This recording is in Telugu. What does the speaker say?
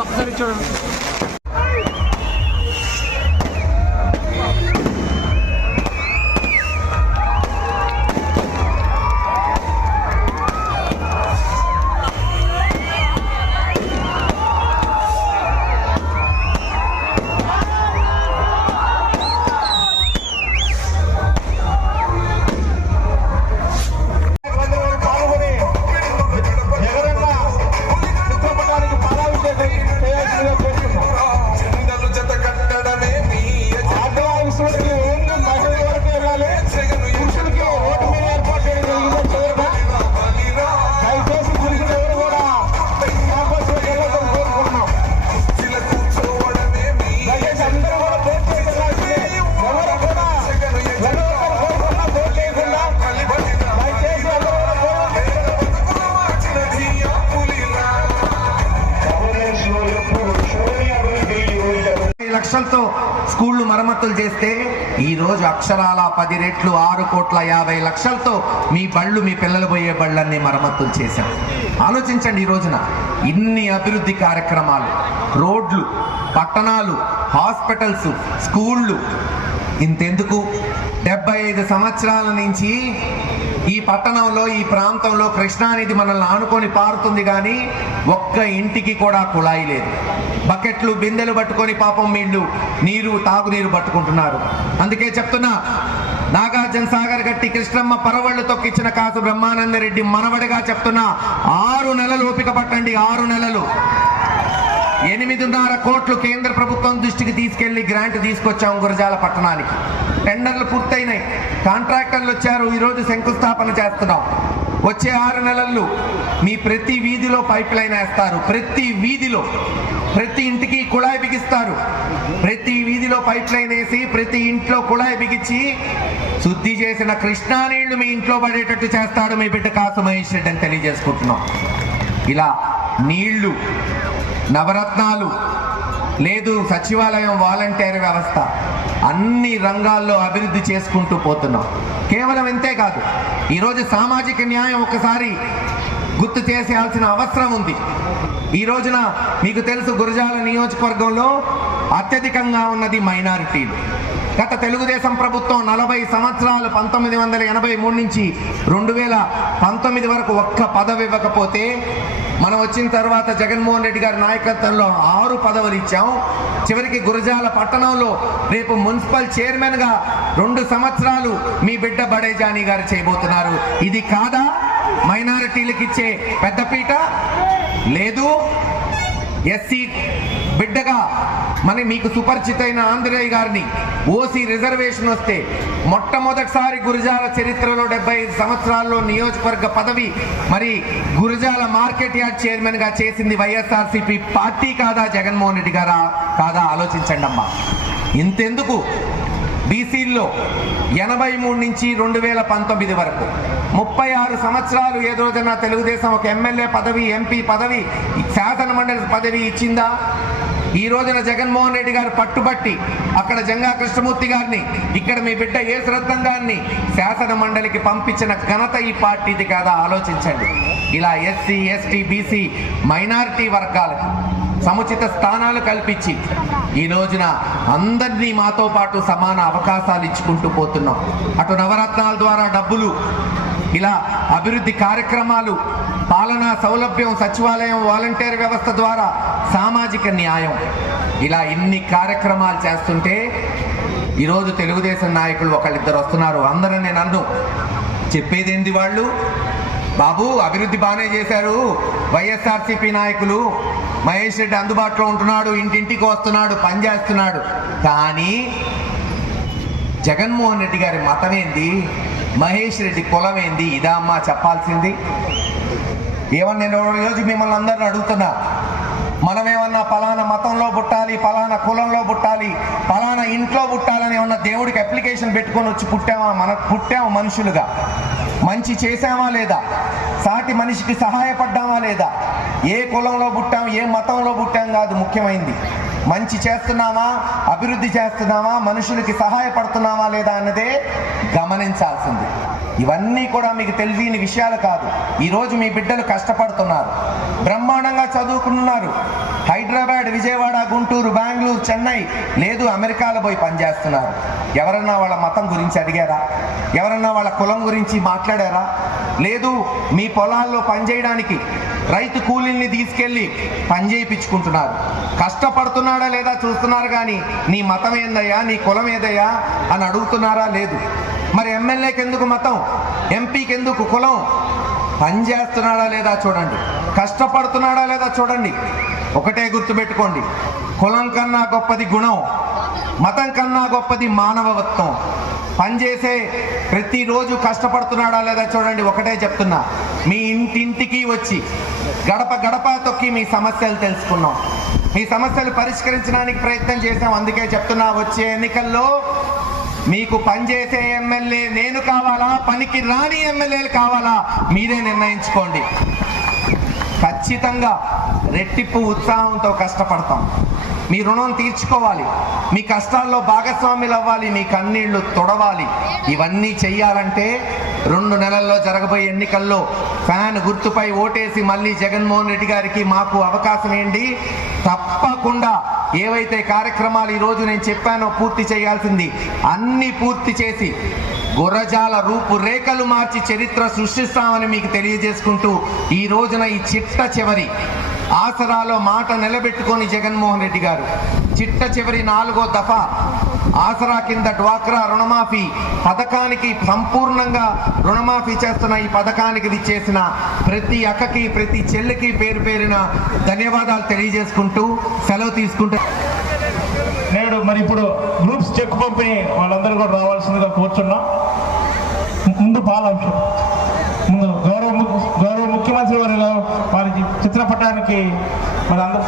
ఒకసారి చూడండి That's what లక్షలతో స్కూళ్ళు మరమ్మతులు చేస్తే ఈరోజు అక్షరాల పది రెట్లు ఆరు కోట్ల యాభై లక్షలతో మీ బళ్ళు మీ పిల్లలు పోయే బళ్ళన్ని మరమ్మతులు చేశాం. ఆలోచించండి ఈ రోజున. ఇన్ని అభివృద్ధి కార్యక్రమాలు రోడ్లు పట్టణాలు హాస్పిటల్స్ స్కూళ్ళు ఇంతెందుకు? డెబ్బై ఐదు సంవత్సరాల నుంచి ఈ పట్టణంలో ఈ ప్రాంతంలో కృష్ణానది మనల్ని ఆనుకొని పారుతుంది కానీ ఒక్క ఇంటికి కూడా కుళాయి లేదు. బకెట్లు బిందెలు పట్టుకొని పాపం వీళ్ళు నీరు తాగునీరు పట్టుకుంటున్నారు. అందుకే చెప్తున్నా నాగార్జున సాగర్ గట్టి కృష్ణమ్మ పరవళ్ళు తొక్కిచ్చిన కాసు బ్రహ్మానందరెడ్డి మనవడిగా చెప్తున్నా ఆరు నెలలు ఓపిక పట్టండి ఆరు నెలలు. ఎనిమిదిన్నర కోట్లు కేంద్ర ప్రభుత్వం దృష్టికి తీసుకెళ్ళి గ్రాంట్ తీసుకొచ్చాం గురజాల పట్టణానికి. టెండర్లు పూర్తయినాయి. కాంట్రాక్టర్లు వచ్చారు ఈరోజు శంకుస్థాపన చేస్తున్నాం. వచ్చే ఆరు నెలల్లో మీ ప్రతి వీధిలో పైప్ లైన్ వేస్తారు. ప్రతి వీధిలో. ప్రతి ఇంటికి కుళాయి బిగిస్తారు. ప్రతి వీధిలో పైప్ లైన్ వేసి ప్రతి ఇంట్లో కుళాయి బిగించి శుద్ధి చేసిన కృష్ణా నీళ్ళు మీ ఇంట్లో పడేటట్టు చేస్తాడు మీ బిడ్డ కాసు మహేష్ రెడ్డి అని తెలియజేసుకుంటున్నాం. ఇలా నీళ్ళు నవరత్నాలు లేదు సచివాలయం వాలంటీర్ వ్యవస్థ అన్ని రంగాల్లో అభివృద్ధి చేసుకుంటూ పోతున్నాం. కేవలం ఇంతే కాదు ఈరోజు సామాజిక న్యాయం ఒకసారి గుర్తు చేసేయాల్సిన అవసరం ఉంది. ఈ రోజున మీకు తెలుసు గురజాల నియోజకవర్గంలో అత్యధికంగా ఉన్నది మైనారిటీలు. గత తెలుగుదేశం ప్రభుత్వం నలభై సంవత్సరాలు పంతొమ్మిది వందల ఎనభై మూడు నుంచి రెండు వేల పంతొమ్మిది వరకు ఒక్క పదవి ఇవ్వకపోతే మనం వచ్చిన తర్వాత జగన్మోహన్ రెడ్డి గారి నాయకత్వంలో ఆరు పదవులు ఇచ్చాం. చివరికి గురజాల పట్టణంలో రేపు మున్సిపల్ చైర్మన్గా రెండు సంవత్సరాలు మీ బిడ్డ బడేజాని గారు చేయబోతున్నారు. ఇది కాదా? మైనారిటీలకు ఇచ్చే పెద్దపీట లేదు. ఎస్సీ బిడ్డగా మన మీకు సుపరిచితైన ఆంధ్రయ్య గారిని ఓసీ రిజర్వేషన్ వస్తే మొట్టమొదటిసారి గురజాల చరిత్రలో డెబ్బై ఐదు సంవత్సరాల్లో నియోజకవర్గ పదవి మరి గురజాల మార్కెట్ యార్డ్ చైర్మన్గా చేసింది వైఎస్ఆర్సీపీ పార్టీ కాదా జగన్మోహన్ రెడ్డి గారా? కాదా? ఆలోచించండి అమ్మా ఇంతెందుకు? బీసీల్లో ఎనభై మూడు నుంచి రెండు వేల పంతొమ్మిది వరకు. ముప్పై ఆరు సంవత్సరాలు ఏ రోజున తెలుగుదేశం ఒక ఎమ్మెల్యే పదవి ఎంపీ పదవి శాసన మండలి పదవి ఇచ్చిందా? ఈ రోజున జగన్మోహన్ రెడ్డి గారు పట్టుబట్టి అక్కడ జంగా కృష్ణమూర్తి గారిని ఇక్కడ మీ బిడ్డ ఏ శ్రద్ధం గారిని శాసన మండలికి పంపించిన ఘనత ఈ పార్టీది కాదా? ఆలోచించండి. ఇలా ఎస్సీ ఎస్టీ బీసీ మైనారిటీ వర్గాలకు సముచిత స్థానాలు కల్పించి ఈ రోజున అందరినీ మాతో పాటు సమాన అవకాశాలు ఇచ్చుకుంటూ పోతున్నాం. అటు నవరత్నాల ద్వారా డబ్బులు ఇలా అభివృద్ధి కార్యక్రమాలు పాలనా సౌలభ్యం సచివాలయం వాలంటీర్ వ్యవస్థ ద్వారా సామాజిక న్యాయం. ఇలా ఇన్ని కార్యక్రమాలు చేస్తుంటే ఈరోజు తెలుగుదేశం నాయకులు ఒకళ్ళిద్దరు వస్తున్నారు. అందరూ నేను అన్ను చెప్పేదేంది వాళ్ళు? బాబు అభివృద్ధి బాగానే చేశారు. వైఎస్ఆర్సీపీ నాయకులు మహేష్ రెడ్డి అందుబాటులో ఉంటున్నాడు ఇంటింటికి వస్తున్నాడు పని చేస్తున్నాడు. కానీ జగన్మోహన్ రెడ్డి గారి మతం ఏంది మహేష్ రెడ్డి కులం ఏంది ఇదా అమ్మా చెప్పాల్సింది. ఏమన్నా నేను రోజు మిమ్మల్ని అందరిని అడుగుతున్నా మనమేమన్నా పలానా మతంలో పుట్టాలి పలానా కులంలో పుట్టాలి పలానా ఇంట్లో పుట్టాలని ఏమన్నా దేవుడికి అప్లికేషన్ పెట్టుకొని వచ్చి పుట్టామా? మన పుట్టాము మనుషులుగా. మంచి చేశామా లేదా? సాటి మనిషికి సహాయపడ్డామా లేదా? ఏ కులంలో పుట్టాం ఏ మతంలో పుట్టాం కాదు ముఖ్యమైంది. మంచి చేస్తున్నామా అభివృద్ధి చేస్తున్నామా మనుషులకి సహాయపడుతున్నామా లేదా అన్నదే గమనించాల్సింది. ఇవన్నీ కూడా మీకు తెలియని విషయాలు కాదు. ఈరోజు మీ బిడ్డలు కష్టపడుతున్నారు. బ్రహ్మాండంగా చదువుకున్నారు హైదరాబాద్ విజయవాడ గుంటూరు బెంగళూరు చెన్నై లేదు అమెరికాలో పోయి పనిచేస్తున్నారు. ఎవరన్నా వాళ్ళ మతం గురించి అడిగారా? ఎవరన్నా వాళ్ళ కులం గురించి మాట్లాడారా? లేదు మీ పొలాల్లో పనిచేయడానికి రైతు కూలీల్ని తీసుకెళ్ళి పని చేయించుకుంటున్నారు. కష్టపడుతున్నాడా లేదా చూస్తున్నారు కానీ నీ మతం ఏందయ్యా నీ కులం ఏదయ్యా అని అడుగుతున్నారా? లేదు. మరి ఎమ్మెల్యేకి ఎందుకు మతం? ఎంపీకి ఎందుకు కులం? పని చేస్తున్నాడా లేదా చూడండి. కష్టపడుతున్నాడా లేదా చూడండి. ఒకటే గుర్తుపెట్టుకోండి. కులం కన్నా గొప్పది గుణం మతం కన్నా గొప్పది మానవత్వం. పనిచేసే ప్రతిరోజు కష్టపడుతున్నాడా లేదా చూడండి ఒకటే చెప్తున్నా. మీ ఇంటింటికి వచ్చి గడప గడప తొక్కి మీ సమస్యలు తెలుసుకున్నాం. మీ సమస్యలు పరిష్కరించడానికి ప్రయత్నం చేశాం. అందుకే చెప్తున్నా వచ్చే ఎన్నికల్లో మీకు పనిచేసే ఎమ్మెల్యే నేను కావాలా? పనికి రాని ఎమ్మెల్యేలు కావాలా? మీరే నిర్ణయించుకోండి. ఖచ్చితంగా రెట్టింపు ఉత్సాహంతో కష్టపడతాం. మీ రుణం తీర్చుకోవాలి. మీ కష్టాల్లో భాగస్వాములు అవ్వాలి. మీ కన్నీళ్ళు తొడవాలి. ఇవన్నీ చెయ్యాలంటే రెండు నెలల్లో జరగబోయే ఎన్నికల్లో ఫ్యాన్ గుర్తుపై ఓటేసి మళ్ళీ జగన్మోహన్ రెడ్డి గారికి మాకు అవకాశం ఏంటి? తప్పకుండా ఏవైతే కార్యక్రమాలు ఈరోజు నేను చెప్పానో పూర్తి చేయాల్సింది అన్ని పూర్తి చేసి గురజాల రూపురేఖలు మార్చి చరిత్ర సృష్టిస్తామని మీకు తెలియజేసుకుంటూ ఈ రోజున ఈ చిట్ట చివరి ఆసరాలో మాట నిలబెట్టుకొని జగన్మోహన్ రెడ్డి గారు. చిట్ట చివరి నాలుగో దఫా ఆసరా కింద డ్వాక్రా రుణమాఫీ పథకానికి సంపూర్ణంగా రుణమాఫీ చేస్తున్న ఈ పథకానికి విచ్చేసిన ప్రతి అక్కకి ప్రతి చెల్లికి పేరు పేరిన ధన్యవాదాలు తెలియజేసుకుంటూ సెలవు తీసుకుంటూ నేడు మరి ఇప్పుడు గ్రూప్స్ చెక్ పంపిణీ వాళ్ళందరూ కూడా రావాల్సిందిగా కూర్చున్నాం. ముందు పాలాంశం. గౌరవ మరి అందరూ